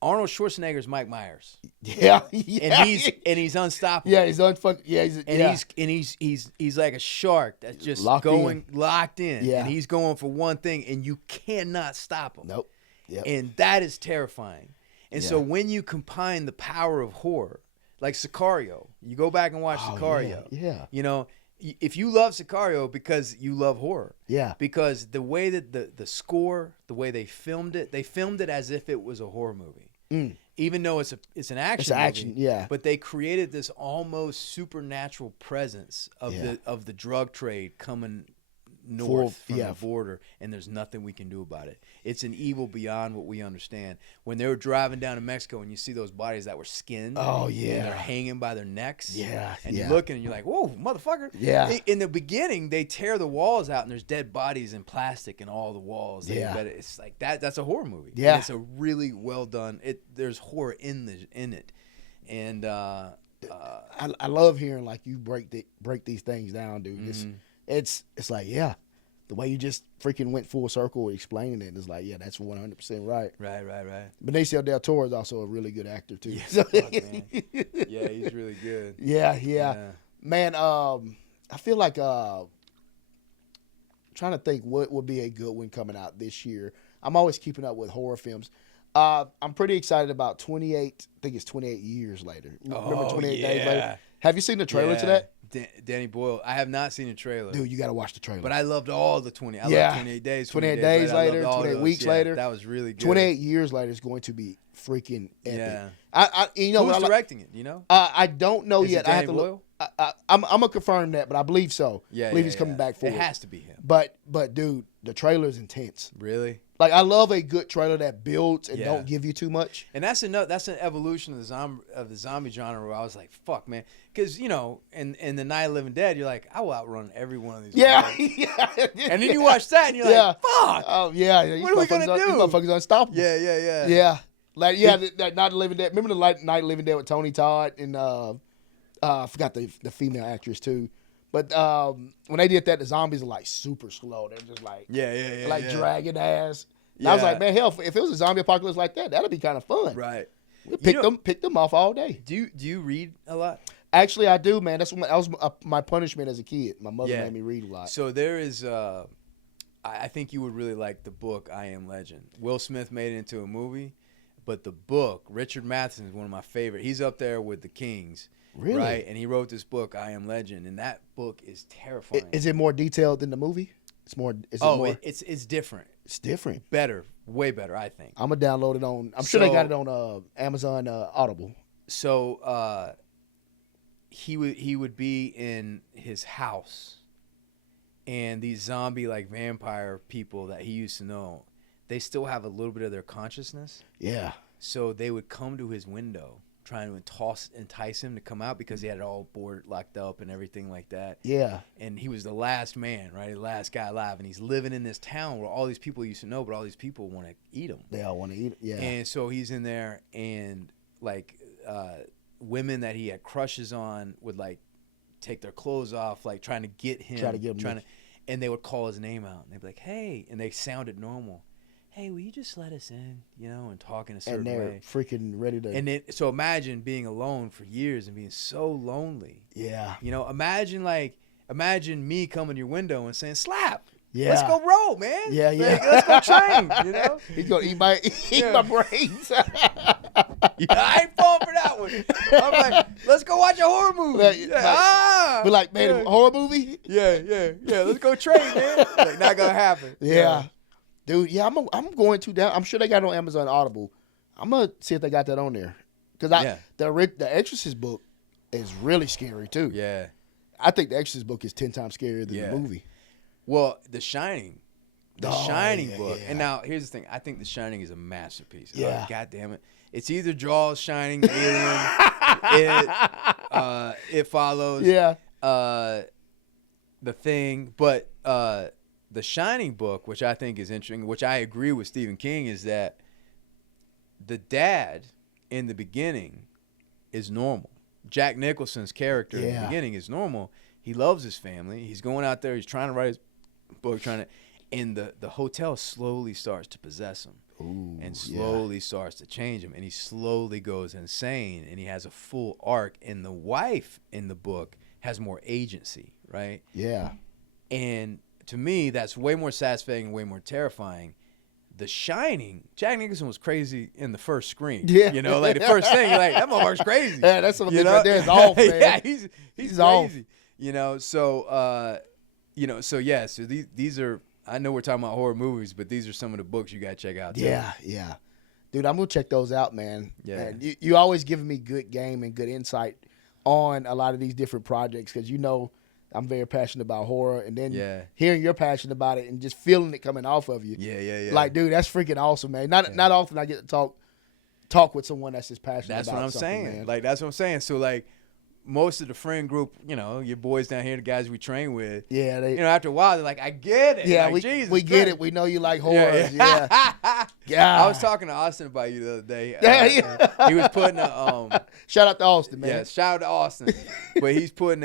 Arnold Schwarzenegger's Mike Myers. Yeah. And he's unstoppable. Yeah, he's unfucking. Yeah, he's like a shark that's just locked in. Yeah. And he's going for one thing, and you cannot stop him. Nope. Yep. And that is terrifying. And so when you combine the power of horror, like Sicario, you go back and watch Sicario. Yeah. You know, if you love Sicario because you love horror. Yeah. Because the way that the score, the way they filmed it as if it was a horror movie. Mm. Even though it's an action It's action, movie, yeah. But they created this almost supernatural presence of the drug trade coming north from the border, and there's nothing we can do about it. It's an evil beyond what we understand. When they were driving down to Mexico and you see those bodies that were skinned, oh yeah, and they're hanging by their necks, and you're yeah. looking and you're like, whoa, motherfucker. Yeah. In the beginning, they tear the walls out and there's dead bodies in plastic in all the walls. Yeah. It's like that's a horror movie. Yeah. And it's a really well done. There's horror in it, and I love hearing like you break these things down, dude. Mm-hmm. It's like, yeah, the way you just freaking went full circle explaining it is like, yeah, that's 100% right. Right. Benicio del Toro is also a really good actor too. Yeah, fuck, man. Yeah, he's really good. Yeah. Man, I feel like trying to think what would be a good one coming out this year. I'm always keeping up with horror films. I'm pretty excited about 28. I think it's 28 years later. Remember 28 days later? Have you seen the trailer to that? Danny Boyle. I have not seen a trailer. Dude, you got to watch the trailer. But I loved all the 20. I loved 28 days. 28 days later, 28 weeks later. That was really good. 28 years later is going to be freaking epic. Yeah. You know, who's directing it? You know? I don't know yet. Danny I have to Boyle? look. I'm gonna confirm that, but I believe so. Yeah, I believe he's coming back for it. It has to be him. But dude, the trailer is intense. Really? Like, I love a good trailer that builds and don't give you too much. And that's an evolution of the zombie genre where I was like, fuck, man. Because, you know, in the Night of the Living Dead, you're like, I will outrun every one of these. Yeah. And then you watch that and you're like, fuck. Oh, yeah. What are we going to do? These motherfuckers unstoppable. Yeah. Yeah. Like, that Night of the Living Dead. Remember the Night of the Living Dead with Tony Todd and I forgot the female actress too. But when they did that, the zombies are like super slow. They're just like dragging ass. And I was like, man, hell, if it was a zombie apocalypse like that, that'd be kind of fun. Right. Pick them off all day. Do you read a lot? Actually, I do, man. That was my punishment as a kid. My mother made me read a lot. So there is, I think you would really like the book I Am Legend. Will Smith made it into a movie, but the book, Richard Matheson is one of my favorite. He's up there with the Kings. Really? Right? And he wrote this book, I Am Legend, and that book is terrifying. Is it more detailed than the movie? It's more. It's different. It's different. Better, way better, I think. I'm gonna download it on. I'm sure they got it on Amazon Audible. So he would be in his house, and these zombie like vampire people that he used to know, they still have a little bit of their consciousness. Yeah. So they would come to his window trying to entice him to come out because he had it all boarded, locked up and everything like that. Yeah. And he was the last man, right? The last guy alive. And he's living in this town where all these people used to know, but all these people want to eat him. They all want to eat it. Yeah. And so he's in there, and like women that he had crushes on would like take their clothes off, like trying to get him. And they would call his name out. And they'd be like, hey. And they sounded normal. Hey, will you just let us in, and talk in a certain way. And they're freaking ready to. And then, so imagine being alone for years and being so lonely. Yeah. Imagine me coming to your window and saying, slap. Yeah. Let's go roll, man. Yeah, yeah. Like, let's go train, He's going to eat my brains. I ain't falling for that one. I'm like, let's go watch a horror movie. We're like, man, a horror movie? Yeah. Let's go train, man. Like, not going to happen. Yeah. Dude, yeah, I'm going to down. I'm sure they got it on Amazon Audible. I'm going to see if they got that on there. Because the Exorcist book is really scary, too. Yeah. I think the Exorcist book is 10 times scarier than the movie. Well, The Shining. The Shining book. Yeah. And now, here's the thing. I think The Shining is a masterpiece. Yeah. God damn it. It's either Jaws, Shining, Alien, It Follows. Yeah. The Thing. But The Shining book, which I think is interesting, which I agree with Stephen King, is that the dad in the beginning is normal. Jack Nicholson's character in the beginning is normal. He loves his family. He's going out there. He's trying to write his book, and the hotel slowly starts to possess him. Ooh, and slowly starts to change him. And he slowly goes insane, and he has a full arc. And the wife in the book has more agency, right? Yeah. And to me, that's way more satisfying and way more terrifying. The Shining, Jack Nicholson was crazy in the first screen. Yeah. Like the first thing, you're like, that motherfucker's crazy. Yeah, that's what I'm right there. It's off, man. Yeah, he's crazy. Off. So these are, I know we're talking about horror movies, but these are some of the books you got to check out. Too. Yeah. Dude, I'm going to check those out, man. Yeah. Man, you always giving me good game and good insight on a lot of these different projects because I'm very passionate about horror, and then hearing you're passionate about it and just feeling it coming off of you. Yeah. Like, dude, that's freaking awesome, man. Not often I get to talk with someone that's just passionate that's about what I'm something, saying. man. Like, that's what I'm saying. So, like, most of the friend group, your boys down here, the guys we train with, after a while, they're like, I get it. Yeah, like, we get it. We know you like horror. Yeah. I was talking to Austin about you the other day. He was putting a shout out to Austin, man. Yeah, shout out to Austin. But he's putting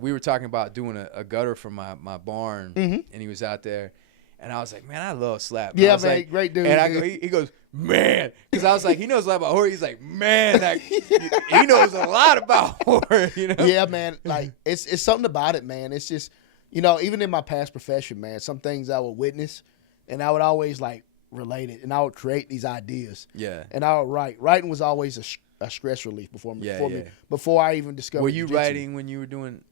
we were talking about doing a gutter for my barn, and he was out there, and I was like, man, I love Slap. Yeah, man, great dude. And he goes, man, because I was like, he knows a lot about horror. He's like, man, he knows a lot about horror. Yeah, man. Like it's something about it, man. It's just, even in my past profession, man, some things I would witness, and I would always like relate it, and I would create these ideas. Yeah. And I would write. Writing was always a stress relief before I even discovered. Were you jiu-jitsu. writing when you were doing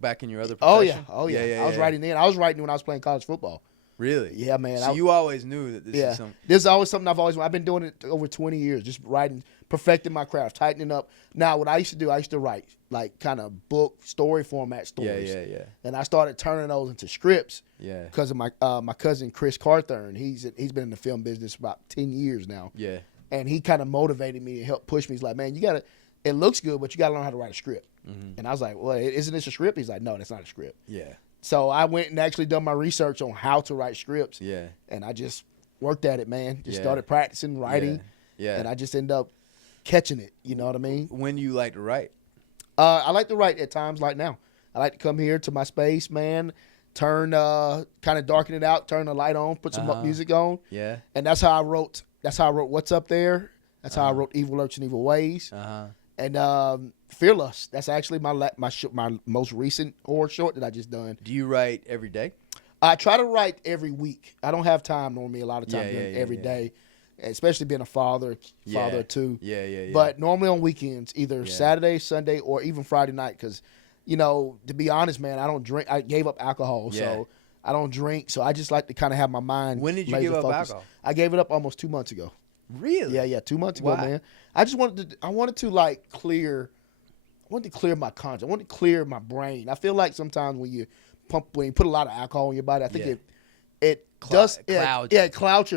back in your other profession? Oh yeah. I was writing then. I was writing when I was playing college football. Really? Yeah, man. So you always knew that this is something. This is always something I've been doing it over 20 years, just writing, perfecting my craft, tightening up. Now, what I used to do, I used to write like kind of book story format stories. Yeah. And I started turning those into scripts. Yeah. Because of my cousin Chris Carthern. He's been in the film business for about 10 years now. Yeah. And he kind of motivated me and helped push me. He's like, man, it looks good, but you got to learn how to write a script. Mm-hmm. And I was like, well, isn't this a script? He's like, no, that's not a script. Yeah. So I went and actually done my research on how to write scripts. Yeah. And I just worked at it, man. Just started practicing writing. Yeah. And I just ended up catching it. You know what I mean? When do you like to write? I like to write at times like now. I like to come here to my space, man, turn, kind of darken it out, turn the light on, put some music on. Yeah. And that's how I wrote What's Up There. That's how I wrote Evil Lurks and Evil Ways. And Fearless. That's actually my most recent horror short that I just done. Do you write every day? I try to write every week. I don't have time normally a lot of time doing every day, especially being a father too. Yeah. But normally on weekends, either Saturday, Sunday, or even Friday night. Because, to be honest, man, I don't drink. I gave up alcohol, so I don't drink. So I just like to kind of have my mind. When did you give up alcohol? I gave it up almost 2 months ago. Really? Yeah, 2 months ago, man. I just wanted to like clear. I wanted to clear my conscience. I wanted to clear my brain. I feel like sometimes when you put a lot of alcohol in your body, I think it does clouds it clouds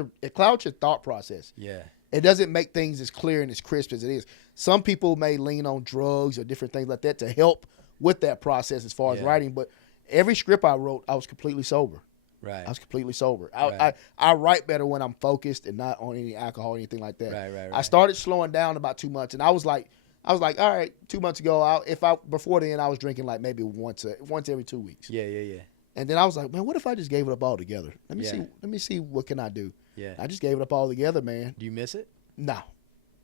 your thought process. Yeah. It doesn't make things as clear and as crisp as it is. Some people may lean on drugs or different things like that to help with that process as far as writing, but every script I wrote, I was completely sober. Right. I was completely sober. Right. I write better when I'm focused and not on any alcohol or anything like that. Right. I started slowing down about 2 months, and I was like, all right, 2 months ago, before then I was drinking like maybe once every 2 weeks. Yeah. And then I was like, man, what if I just gave it up altogether? Let me see what can I do. Yeah. I just gave it up altogether, man. Do you miss it? No.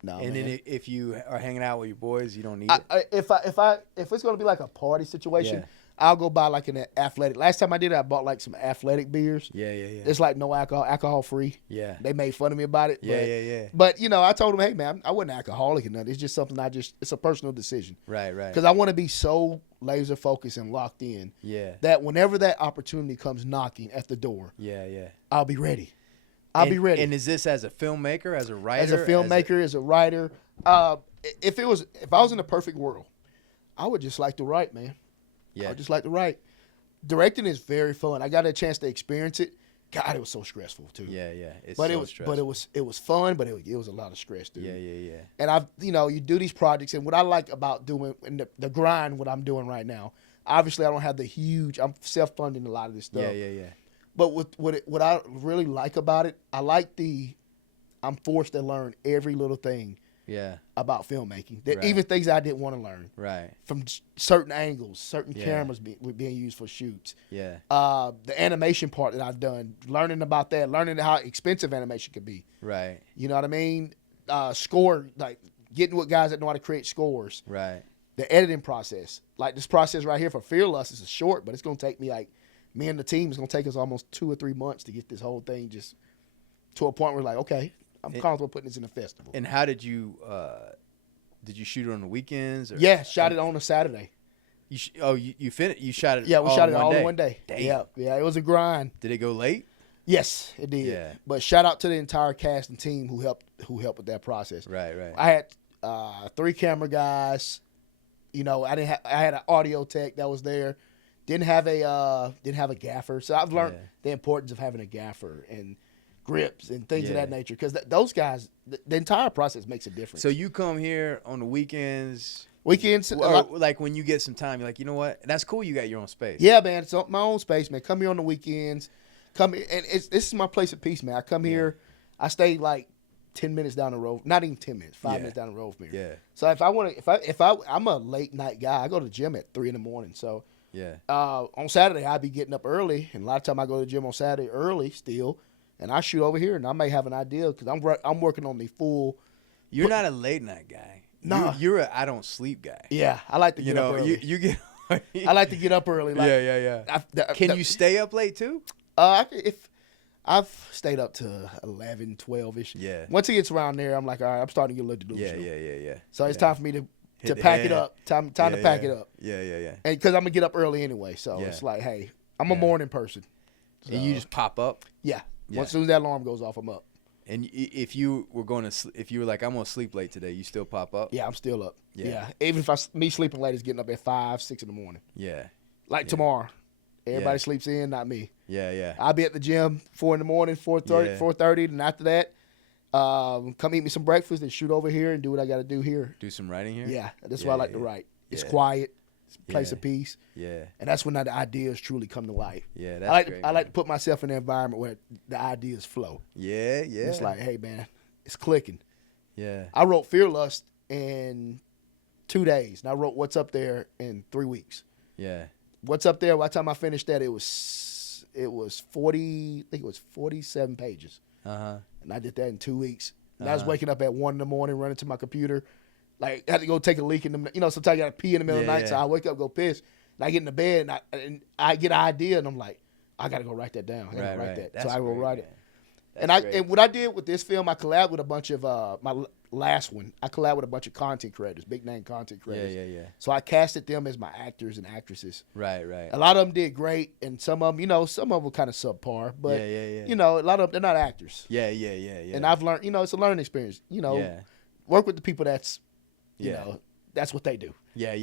And man. then if you are hanging out with your boys, you don't need it. If it's gonna be like a party situation, Yeah. I'll go buy like an athletic. Last time I did it, I bought like some athletic beers. Yeah. It's like no alcohol free. Yeah. They made fun of me about it. Yeah. But I told them, hey man, I wasn't alcoholic or nothing. It's just something it's a personal decision. Right. Because I want to be so laser focused and locked in. Yeah. That whenever that opportunity comes knocking at the door, Yeah. I'll be ready. I'll be ready. And is this as a filmmaker, as a writer? As a filmmaker, as a writer. If I was in a perfect world, I would just like to write, man. Yeah. I would just like to write. Directing is very fun. I got a chance to experience it. God, it was so stressful too. Yeah. It's But so it was stressful. it was fun, but it was a lot of stress, dude. Yeah. And you do these projects, and what I like about doing and the grind, what I'm doing right now. Obviously, I don't have I'm self-funding a lot of this stuff. Yeah. But what I really like about it, I'm forced to learn every little thing. Yeah. About filmmaking, Right. even things I didn't want to learn. Right. From certain angles, certain Yeah. cameras being used for shoots. Yeah. The animation part that I've done, learning about that, learning how expensive animation could be. Right. You know what I mean? Score, like getting with guys that know how to create scores. Right. The editing process, like this process right here for Fearless is short, but it's gonna take me me and the team is gonna take us almost 2 or 3 months to get this whole thing just to a point where like, okay, I'm comfortable putting this in a festival. And how did you shoot it on the weekends? Or, Yeah, shot it on a Saturday. You shot it. Yeah, we shot it all in one day. Damn. Yeah, it was a grind. Did it go late? Yes, it did. Yeah. But shout out to the entire cast and team who helped with that process. Right. I had 3 camera guys. I had an audio tech that was there. Didn't have a gaffer. So I've learned the importance of having a gaffer and grips and things of that nature, because those guys, the entire process makes a difference. So you come here on the weekends, or like when you get some time, you're like, you know what? That's cool. You got your own space. Yeah, man. It's my own space, man. Come here on the weekends. Come here, and this is my place of peace, man. I come here. I stay like 10 minutes down the road. Not even 10 minutes. 5 minutes down the road from here. Yeah. So I'm a late night guy. I go to the gym at 3 a.m. So yeah. On Saturday I'd be getting up early, and a lot of time I go to the gym on Saturday early still. And I shoot over here, and I may have an idea because I'm working on the full. You're not a late night guy. No, you're a I don't sleep guy. Yeah, I like to get up early. You get. I like to get up early. Like, yeah. Can you stay up late too? If I've stayed up to 11, 12-ish. Yeah. Once it gets around there, I'm like, all right, I'm starting to get a little delusional. Yeah. So it's time for me to pack it up. Time to pack it up. Yeah. And because I'm gonna get up early anyway, so it's like, hey, I'm a morning person. So, and you just pop up. Yeah. As soon as that alarm goes off, I'm up. And if you were like, I'm gonna sleep late today, you still pop up? Yeah, I'm still up. Yeah. Even if me sleeping late is getting up at 5, 6 in the morning. Yeah. Like tomorrow, everybody sleeps in, not me. Yeah. I'll be at the gym 4 in the morning, 4:30, and after that, come eat me some breakfast and shoot over here and do what I got to do here. Do some writing here. Yeah, that's why I like to write. It's quiet. It's a place of peace. Yeah. And that's when the ideas truly come to life. Yeah, that's great. I like to put myself in an environment where the ideas flow. Yeah. It's like, hey, man, it's clicking. Yeah. I wrote Fearless in 2 days, and I wrote What's Up There in 3 weeks. Yeah. What's Up There, by the time I finished that, it was 40, I think it was 47 pages. Uh-huh. And I did that in 2 weeks. And I was waking up at 1 in the morning, running to my computer. Like, I had to go take a leak in the, sometimes you got to pee in the middle of the night. So I wake up, go piss. And I get in the bed, and I get an idea, and I'm like, I got to go write that down. I got to write that. That's so I will write it. That's And what I did with this film, I collabed with a bunch of, my last one, I collabed with a bunch of content creators, big name content creators. Yeah. So I casted them as my actors and actresses. Right. A lot of them did great, and some of them, some of them were kind of subpar. But, a lot of them, they're not actors. Yeah. And I've learned, it's a learning experience. Work with the people that's, that's what they do. Yeah.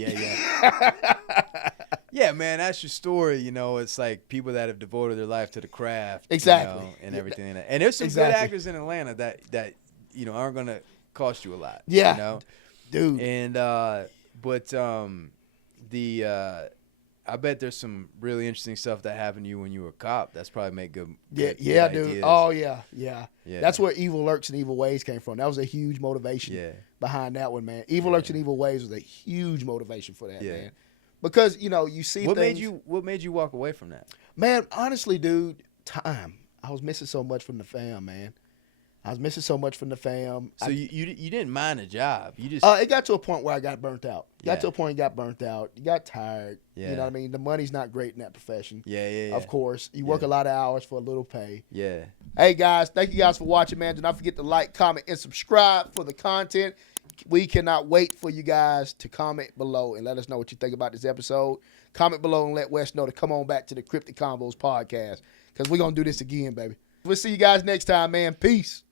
Yeah, man, that's your story. You know, it's like people that have devoted their life to the craft, Exactly. you know, and everything. And there's some Exactly. good actors in Atlanta that you know aren't gonna cost you a lot. Yeah. you know, Dude. and I bet there's some really interesting stuff that happened to you when you were a cop. That's probably make good. Yeah, good dude. ideas. Oh, yeah. Yeah. That's where Evil Lurks and Evil Ways came from. That was a huge motivation Yeah. behind that one, man. Evil Lurks and Evil Ways was a huge motivation for that, Yeah. man. Because, you know, you see What things. made you walk away from that? Man, honestly, dude, time. I was missing so much from the fam, man. I was missing so much from the fam. So you didn't mind the job. You just It got to a point where I got burnt out. Yeah. You got tired. Yeah. You know what I mean? The money's not great in that profession. yeah. Of course. You work a lot of hours for a little pay. Yeah. Hey, guys, thank you guys for watching, man. Do not forget to like, comment, and subscribe for the content. We cannot wait for you guys to comment below and let us know what you think about this episode. Comment below and let Wes know to come on back to the Krypt-It Konvos podcast because we're going to do this again, baby. We'll see you guys next time, man. Peace.